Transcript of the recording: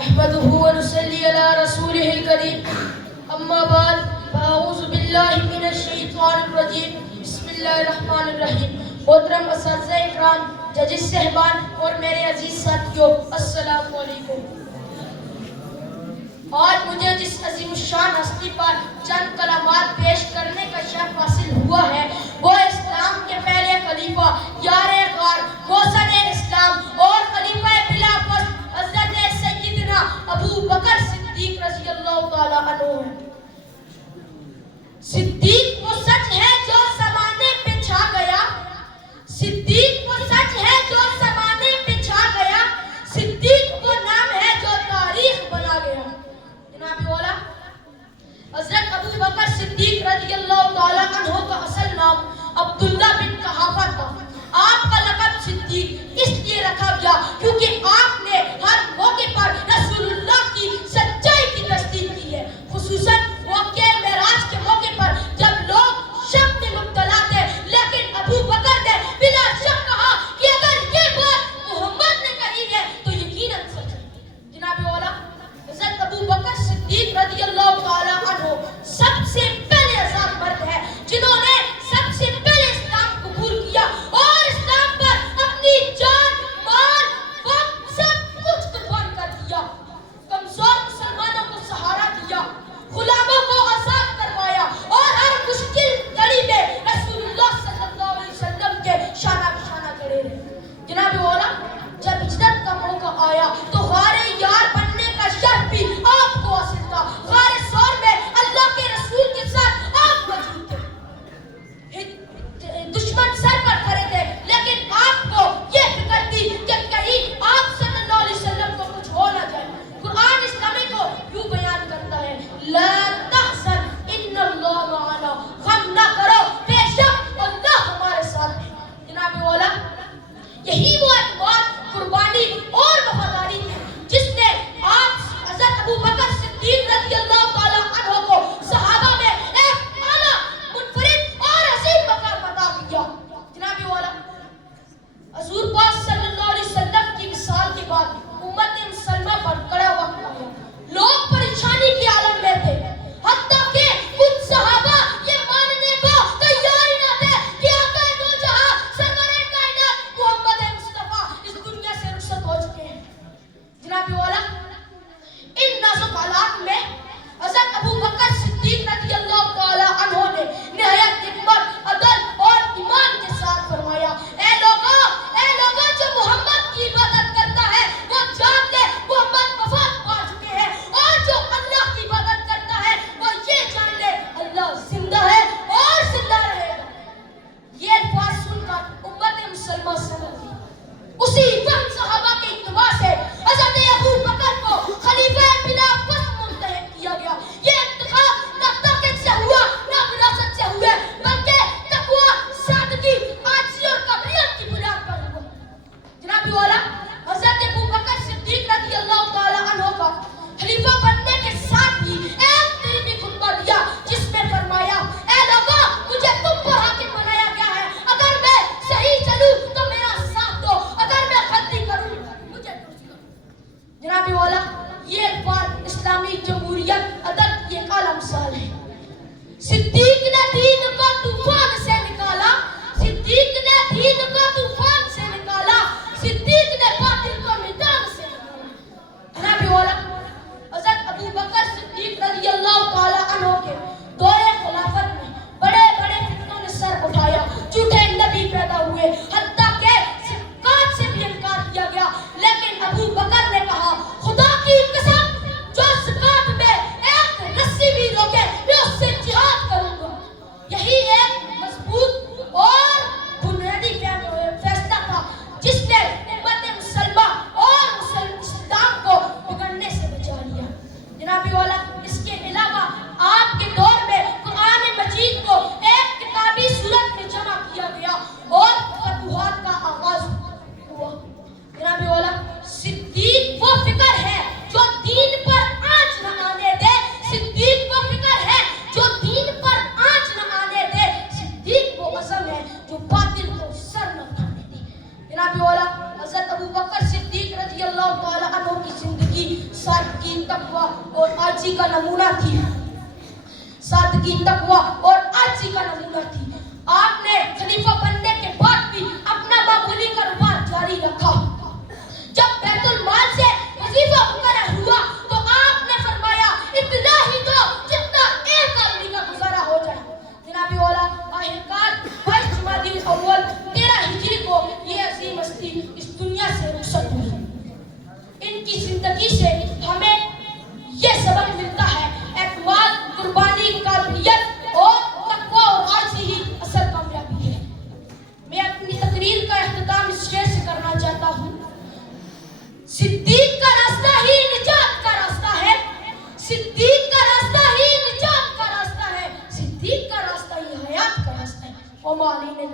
نحمده ونصلي على رسوله الكريم اما بعد فاعوذ باللہ من الشیطان الرجیم بسم اللہ الرحمن الرحیم. محترم اساتذہ اکرام، ججز صاحبان اور میرے عزیز ساتھیوں، السلام علیکم. آج مجھے جس عظیم الشان ہستی پر چند کلمات پیش کرنے کا شرف حاصل ہوا ہے وہ اسلام کے پہلے خلیفہ یار غار محسن اسلام اور خلیفہ بلا فصل حضرت سیدنا ابو بکر صدیق رضی اللہ تعالی عنہ ہے. صدیق وہ سچ ہے جو زمانے پہ چھا گیا، صدیق وہ سچ ہے جو زمانے پہ چھا گیا، صدیق وہ نام ہے جو تاریخ بنا گیا. جناب والا حضرت ابو بکر صدیق رضی اللہ تعالی आजी का नमूना थी, सादगी, तकवा और आजी का नमूना थी। आपने खलीफा बनने के बाद भी अपना मामूली कारोबार जारी रखा। जब बैतुल माल से वजीफा मुकर्रर हुआ तो आपने फरमाया इतना ही दो जितना एक आदमी का गुजारा हो जाए। जनाब औला आखिरकार 22 जुमादी अव्वल 13 हिजरी को ये अजीम हस्ती इस दुनिया से रुखसत हुई। इनकी जिंदगी से हमें ये सबक मिलता है, एतमाद, कुर्बानी, काबिलियत और तकवा और आजी ही असल कामयाबी है। मैं अपनी तकरीर का इख्तिताम इस शेर से करना चाहता हूँ। सिद्दीक का रास्ता ही निजात का रास्ता है, सिद्दीक का रास्ता ही निजात का रास्ता है, सिद्दीक का रास्ता ही हयात का रास्ता है। ओ माली ने